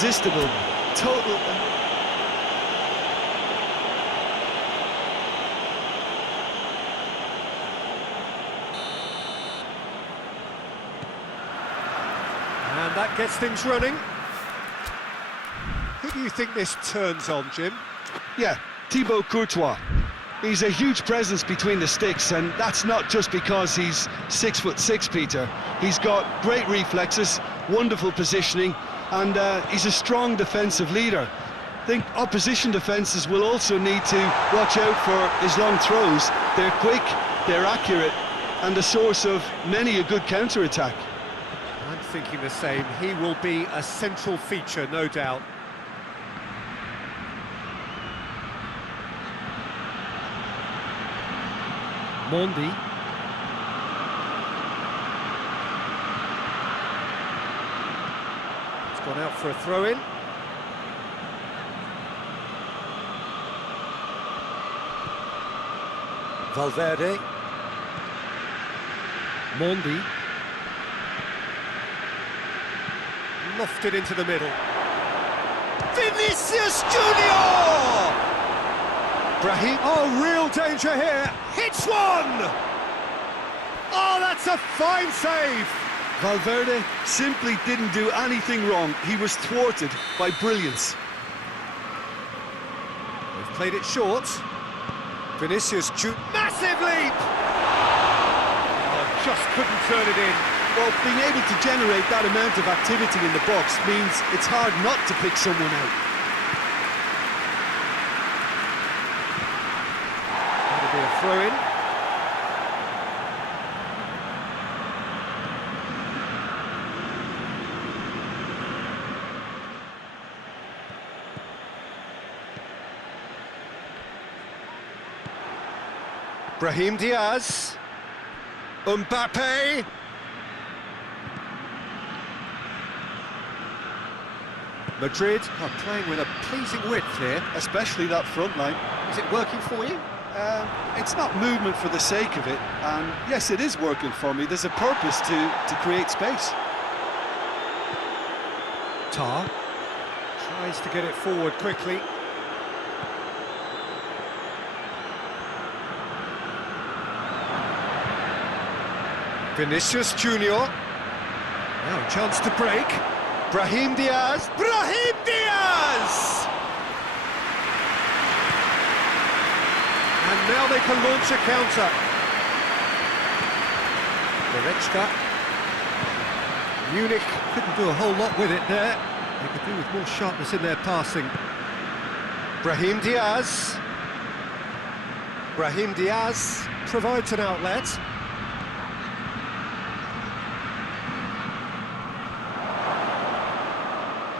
irresistible, total... And that gets things running. Who do you think this turns on, Jim? Yeah, Thibaut Courtois. He's a huge presence between the sticks, and that's not just because he's 6'6", Peter. He's got great reflexes, wonderful positioning, and he's a strong defensive leader. I think opposition defences will also need to watch out for his long throws. They're quick, they're accurate, and a source of many a good counter-attack. I'm thinking the same. He will be a central feature, no doubt. Mondi. It's gone out for a throw-in. Valverde. Mondi. Lofted into the middle. Vinicius Junior! Brahim. Oh, real danger here. Hits one! Oh, that's a fine save! Valverde simply didn't do anything wrong. He was thwarted by brilliance. They've played it short. Vinicius Junior. Massive leap! Oh, just couldn't turn it in. Well, being able to generate that amount of activity in the box means it's hard not to pick someone out. That'll be a throw-in. Brahim Diaz. Mbappe. Madrid are playing with a pleasing width here. Especially that front line. Is it working for you? It's not movement for the sake of it, and yes, it is working for me. There's a purpose to create space. Tar tries to get it forward quickly. Vinicius Junior. Now a chance to break. Brahim Diaz. Brahim Diaz! And now they can launch a counter. Goretzka. Munich couldn't do a whole lot with it there. They could do with more sharpness in their passing. Brahim Diaz. Brahim Diaz provides an outlet.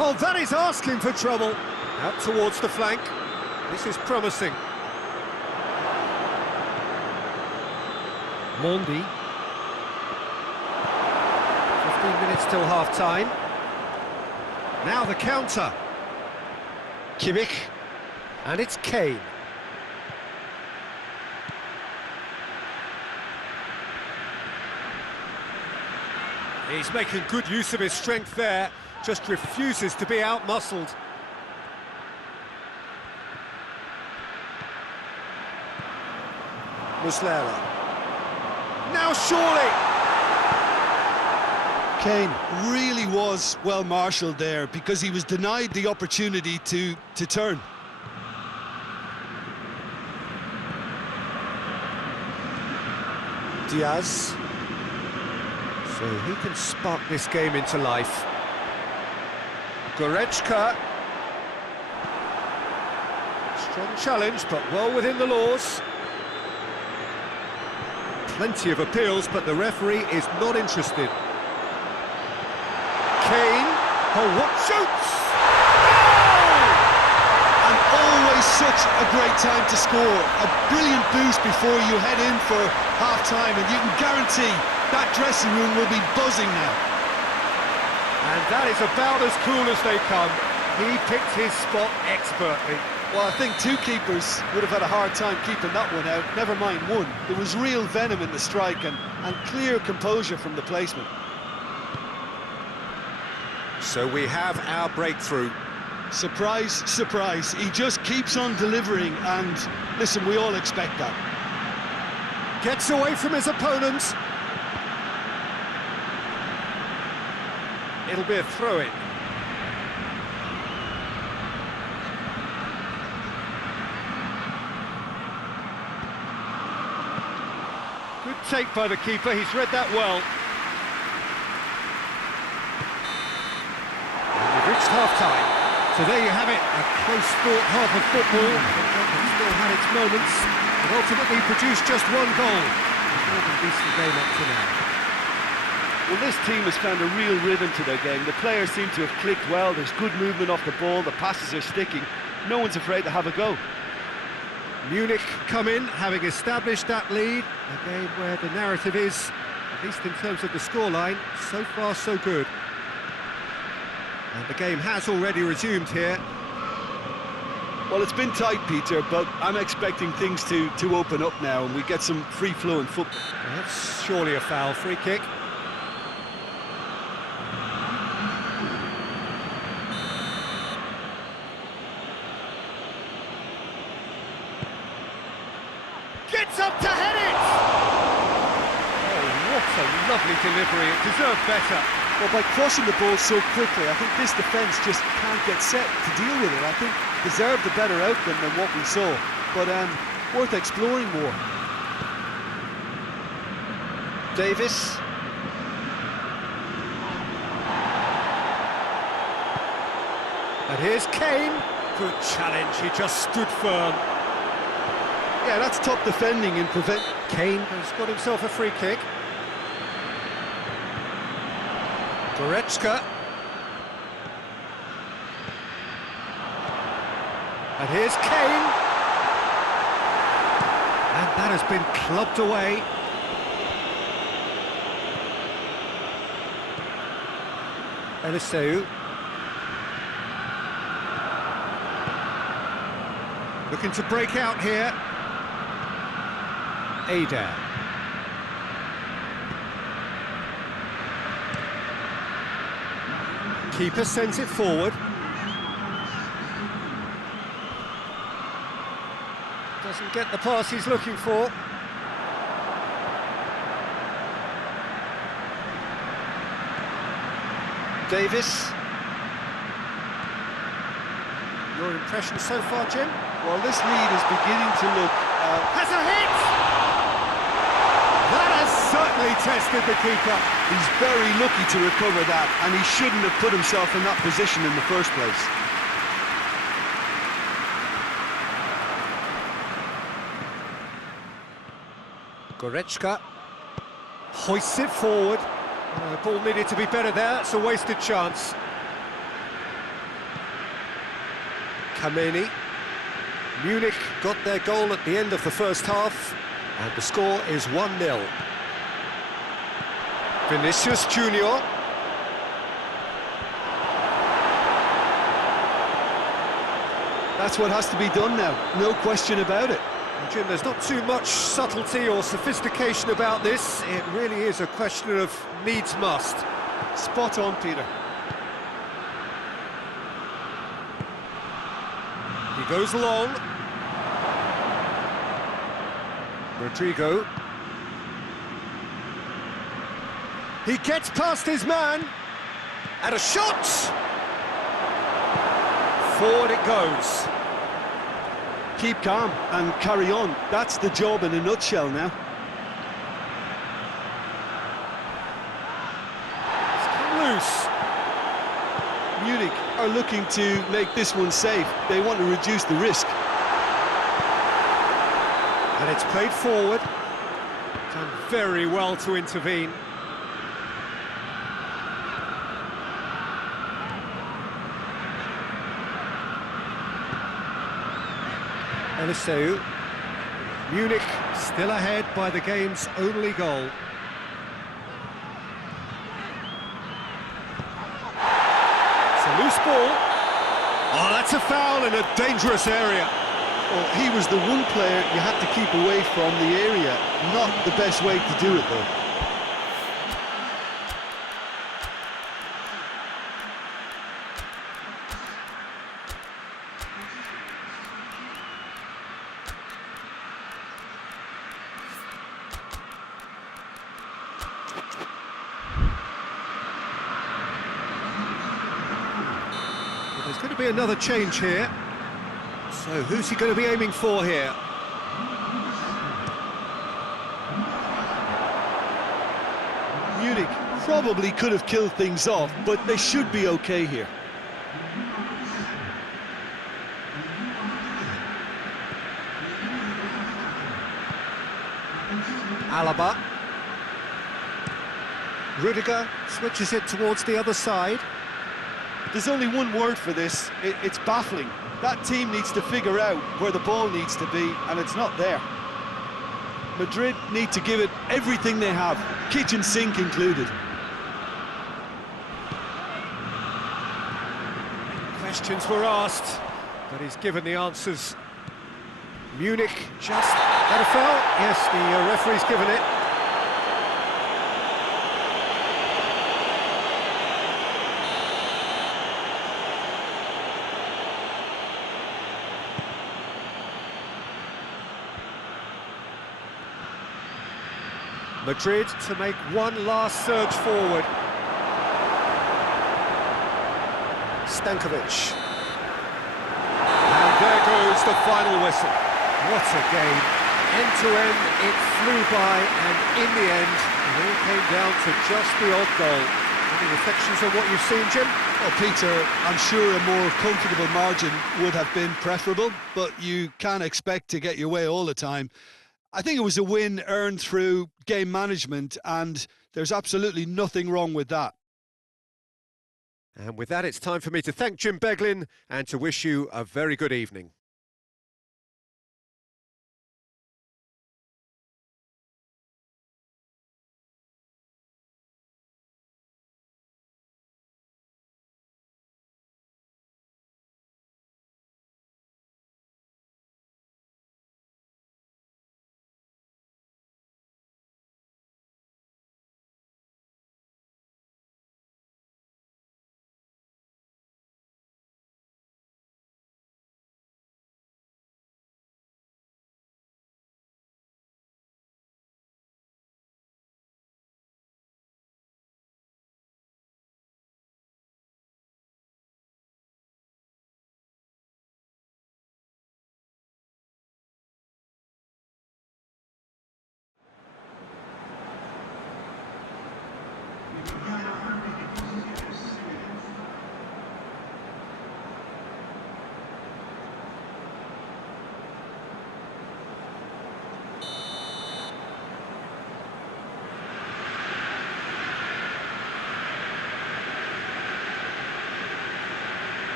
Oh, that is asking for trouble. Out towards the flank. This is promising. Mondi. 15 minutes till half-time. Now the counter. Kimmich. And it's Kane. He's making good use of his strength there. Just refuses to be out-muscled. Muslera. Now surely! Kane really was well marshalled there because he was denied the opportunity to turn. Diaz. So he can spark this game into life. Goretzka. Strong challenge, but well within the laws. Plenty of appeals, but the referee is not interested. Kane. Oh, what shoots! And always such a great time to score. A brilliant boost before you head in for half-time, and you can guarantee that dressing room will be buzzing now. And that is about as cool as they come. He picked his spot expertly. Well, I think two keepers would have had a hard time keeping that one out, never mind one. There was real venom in the strike and clear composure from the placement. So we have our breakthrough. Surprise, surprise. He just keeps on delivering, and listen, we all expect that. Gets away from his opponent. It'll be a throw-in. Good take by the keeper, he's read that well. And we've reached half-time. So there you have it, a close-fought half of football. It still had its moments, but ultimately produced just one goal. More than decent game up to now. Well, this team has found a real rhythm to their game. The players seem to have clicked well. There's good movement off the ball. The passes are sticking. No one's afraid to have a go. Munich come in, having established that lead. A game where the narrative is, at least in terms of the scoreline, so far so good. And the game has already resumed here. Well, it's been tight, Peter, but I'm expecting things to open up now and we get some free-flowing football. That's surely a foul. Free kick. Gets up to head it! Oh, what a lovely delivery. It deserved better. Well, by crossing the ball so quickly, I think this defence just can't get set to deal with it. I think deserved a better outcome than what we saw, but worth exploring more. Davis. And here's Kane. Good challenge, he just stood firm. Yeah, that's top defending and prevent... Kane has got himself a free kick. Goretzka. And here's Kane. And that has been clubbed away. Eliseu. Looking to break out here. Ada. Keeper sends it forward. Doesn't get the pass he's looking for. Davis. Your impression so far, Jim? Well, this lead is beginning to look... Has a hit! That has certainly tested the keeper. He's very lucky to recover that, and he shouldn't have put himself in that position in the first place. Goretzka hoists it forward. The ball needed to be better there, it's a wasted chance. Kameni. Munich got their goal at the end of the first half, and the score is 1-0. Vinicius Junior. That's what has to be done now, no question about it. Jim, there's not too much subtlety or sophistication about this. It really is a question of needs must. Spot on, Peter. He goes long. Rodrigo. He gets past his man. And a shot! Forward it goes. Keep calm and carry on. That's the job in a nutshell now. It's come loose. Munich are looking to make this one safe. They want to reduce the risk. And it's played forward. Done very well to intervene. Eliseu. Munich still ahead by the game's only goal. It's a loose ball. Oh, that's a foul in a dangerous area. Well, he was the one player you had to keep away from the area. Not the best way to do it, though. There's going to be another change here. So who's he going to be aiming for here? Munich probably could have killed things off, but they should be okay here. Alaba. Rudiger switches it towards the other side. There's only one word for this, it's baffling. That team needs to figure out where the ball needs to be, and it's not there. Madrid need to give it everything they have, kitchen sink included. Questions were asked, but he's given the answers. Munich just... That a foul? Yes, the referee's given it. Madrid to make one last surge forward. Stankovic. And there goes the final whistle. What a game. End to end, it flew by, and in the end, it all came down to just the odd goal. Any reflections on what you've seen, Jim? Well, Peter, I'm sure a more comfortable margin would have been preferable, but you can't expect to get your way all the time. I think it was a win earned through game management, and there's absolutely nothing wrong with that. And with that, it's time for me to thank Jim Beglin and to wish you a very good evening.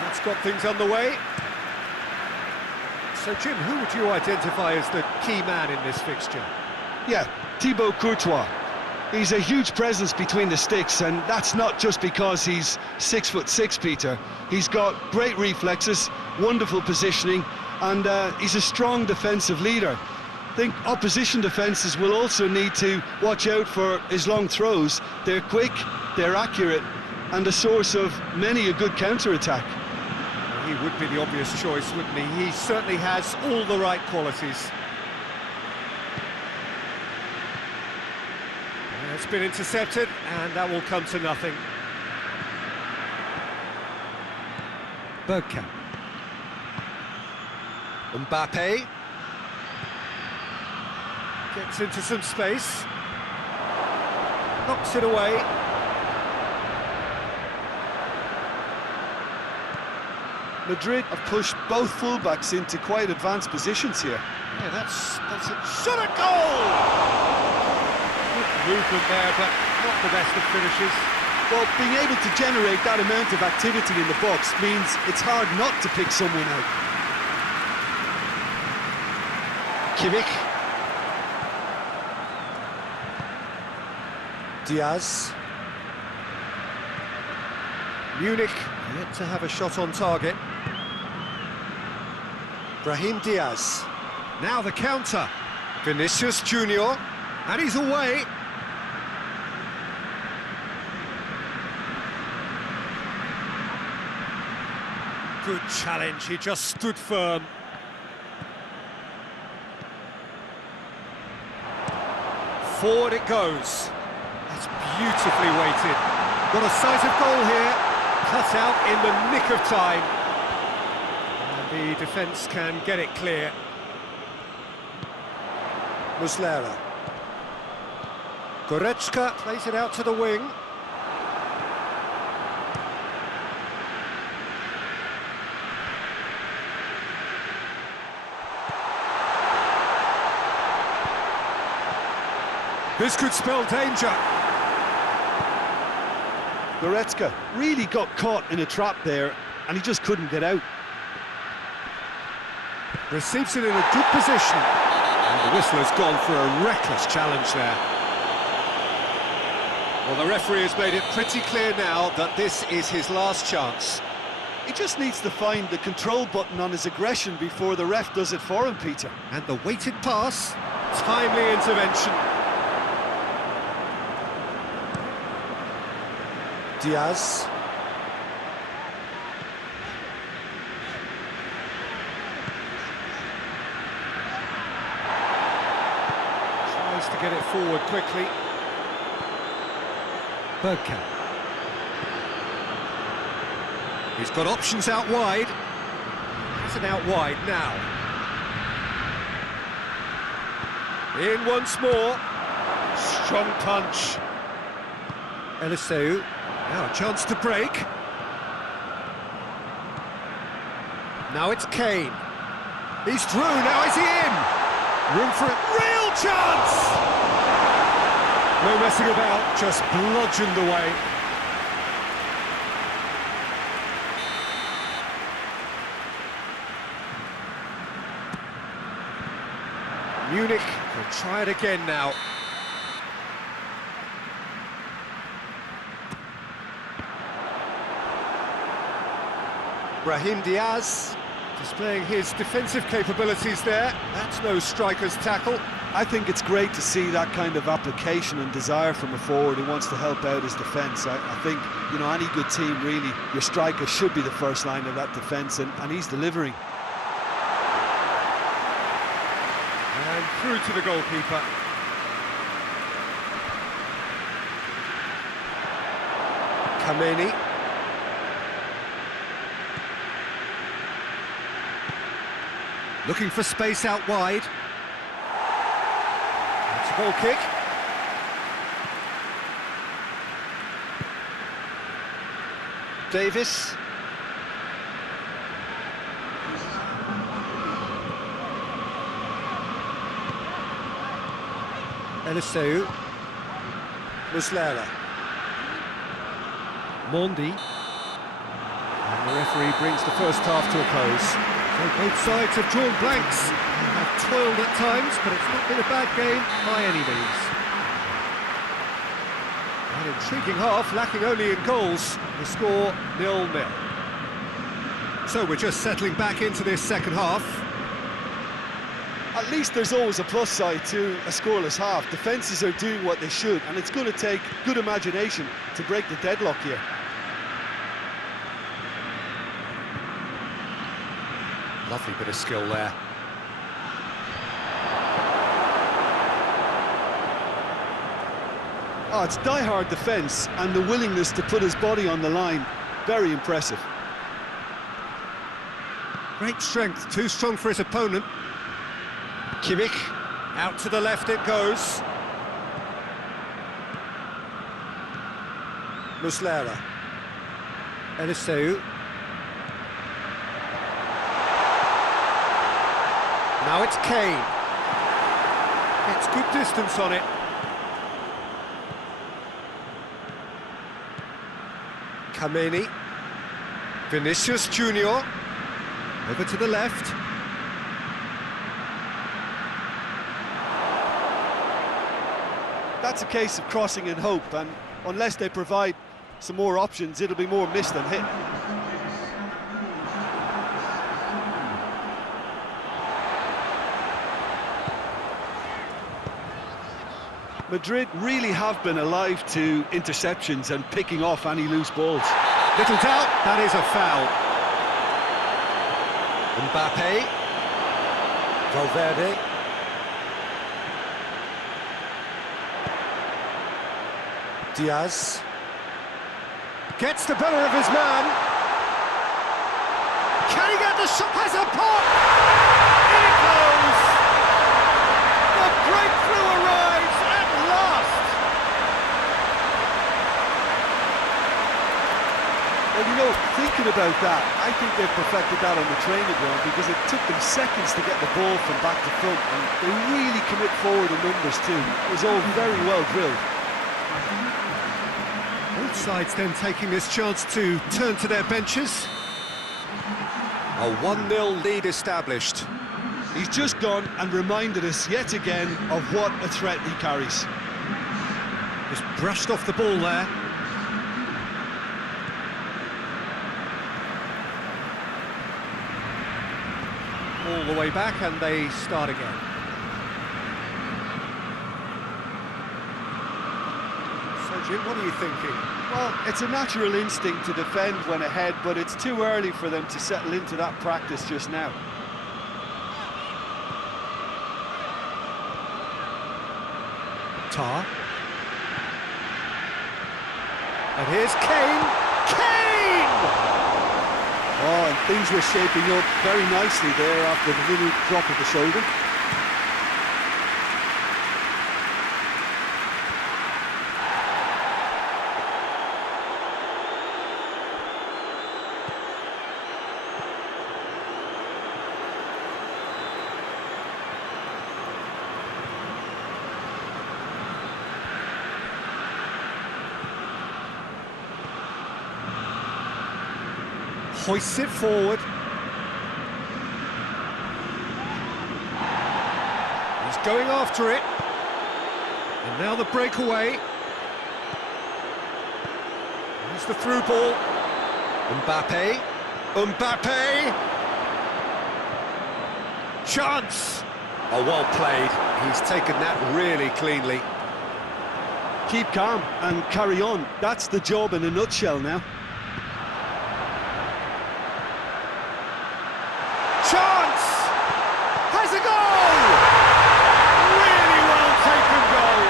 That's got things underway. So, Jim, who would you identify as the key man in this fixture? Yeah, Thibaut Courtois. He's a huge presence between the sticks, and that's not just because he's 6'6", Peter. He's got great reflexes, wonderful positioning, and he's a strong defensive leader. I think opposition defences will also need to watch out for his long throws. They're quick, they're accurate, and a source of many a good counter-attack. He would be the obvious choice, wouldn't he? He certainly has all the right qualities. It's been intercepted, and that will come to nothing. Bergkamp. Mbappe. Gets into some space. Knocks it away. Madrid have pushed both fullbacks into quite advanced positions here. Yeah, that's a shot at goal! Good movement there, but not the best of finishes. Well, being able to generate that amount of activity in the box means it's hard not to pick someone out. Kimmich. Diaz. Munich yet to have a shot on target. Brahim Diaz. Now the counter. Vinicius Junior. And he's away. Good challenge, he just stood firm. Forward it goes. That's beautifully weighted. Got a sight of goal here, cut out in the nick of time. And the defence can get it clear. Muslera. Goretzka plays it out to the wing. This could spell danger. Goretzka really got caught in a trap there, and he just couldn't get out. Receives it in a good position. And the whistle has gone for a reckless challenge there. Well, the referee has made it pretty clear now that this is his last chance. He just needs to find the control button on his aggression before the ref does it for him, Peter. And the weighted pass, timely intervention. Diaz. Tries to get it forward quickly. Bergkamp. He's got options out wide. Has it out wide now. In once more. Strong punch. Eliseu. Now a chance to break. Now it's Kane. He's through, now is he in? Room for a real chance! No messing about, just bludgeoned away. Munich will try it again now. Brahim Diaz displaying his defensive capabilities there. That's no striker's tackle. I think it's great to see that kind of application and desire from a forward who wants to help out his defence. I think, you know, any good team, really, your striker should be the first line of that defence, and he's delivering. And through to the goalkeeper. Kameni. Looking for space out wide. It's a ball kick. Davis. Eliseu. Muslera. Mondi. And the referee brings the first half to a close. So both sides have drawn blanks, have toiled at times, but it's not been a bad game by any means. An intriguing half, lacking only in goals, the score 0-0. So we're just settling back into this second half. At least there's always a plus side to a scoreless half. Defences are doing what they should, and it's going to take good imagination to break the deadlock here. Lovely bit of skill there. Oh, it's die-hard defence and the willingness to put his body on the line. Very impressive. Great strength, too strong for his opponent. Kimmich, out to the left it goes. Muslera. Eliseu. Now it's Kane. It's good distance on it. Kameni. Vinicius Junior. Over to the left. That's a case of crossing in hope, and unless they provide some more options, it'll be more missed than hit. Madrid really have been alive to interceptions and picking off any loose balls. Little doubt, that is a foul. Mbappe. Valverde. Diaz. Gets the better of his man. Can he get the shot? Has a pop! In it goes! The breakthrough arrives at last! Well, you know, thinking about that, I think they've perfected that on the training ground because it took them seconds to get the ball from back to front, and they really commit forward in numbers too. It was all very well drilled. Both sides then taking this chance to turn to their benches. A 1-0 lead established. He's just gone and reminded us yet again of what a threat he carries. Just brushed off the ball there. All the way back, and they start again. So, Jim, what are you thinking? Well, it's a natural instinct to defend when ahead, but it's too early for them to settle into that practice just now. Tar. And here's Kane. Kane! Oh, and things were shaping up very nicely there after the little drop of the shoulder. Hoists it forward. He's going after it. And now the breakaway. Here's the through ball. Mbappe. Mbappe! Chance! Oh, well played. He's taken that really cleanly. Keep calm and carry on. That's the job in a nutshell now. Chance! Has a goal! Really well taken goal.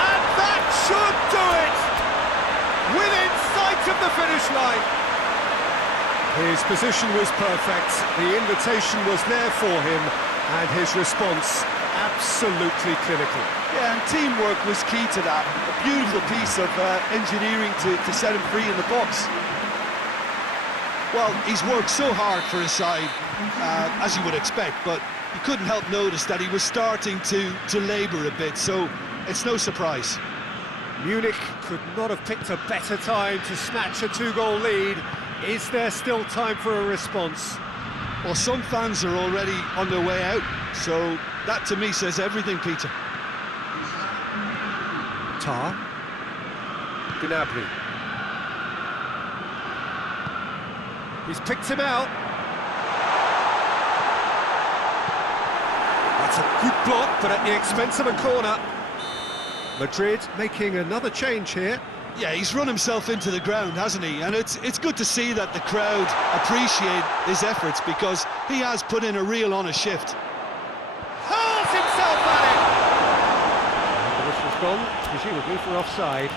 And that should do it! Within sight of the finish line. His position was perfect. The invitation was there for him, and his response absolutely clinical. Yeah, and teamwork was key to that. A beautiful piece of engineering to set him free in the box. Well, he's worked so hard for his side, as you would expect, but you couldn't help notice that he was starting to labour a bit, so it's no surprise. Munich could not have picked a better time to snatch a 2-goal lead. Is there still time for a response? Well, some fans are already on their way out, so that to me says everything, Peter. Tar. Gnabry. He's picked him out. That's a good block, but at the expense of a corner. Madrid making another change here. Yeah, he's run himself into the ground, hasn't he? And it's good to see that the crowd appreciate his efforts because he has put in a real honest shift. Hurls himself at it! And the whistle's gone, presumably for offside.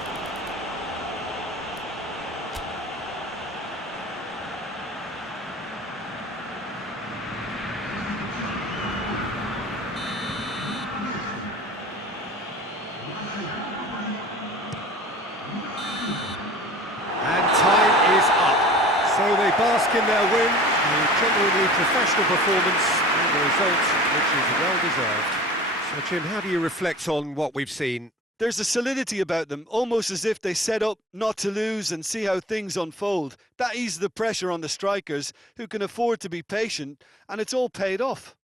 So they bask in their win, a genuinely professional performance, and the result which is well-deserved. So, Jim, how do you reflect on what we've seen? There's a solidity about them, almost as if they set up not to lose and see how things unfold. That eases the pressure on the strikers, who can afford to be patient, and it's all paid off.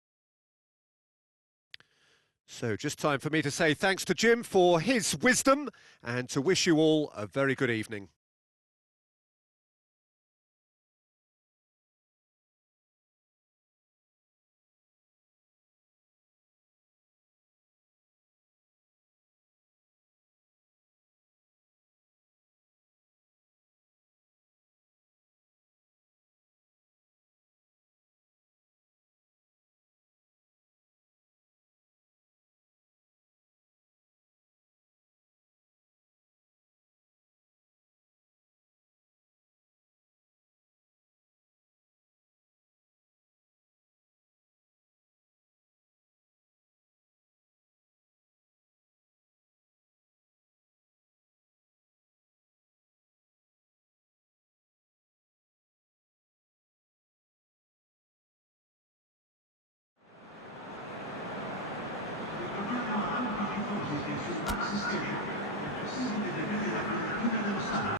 So just time for me to say thanks to Jim for his wisdom and to wish you all a very good evening.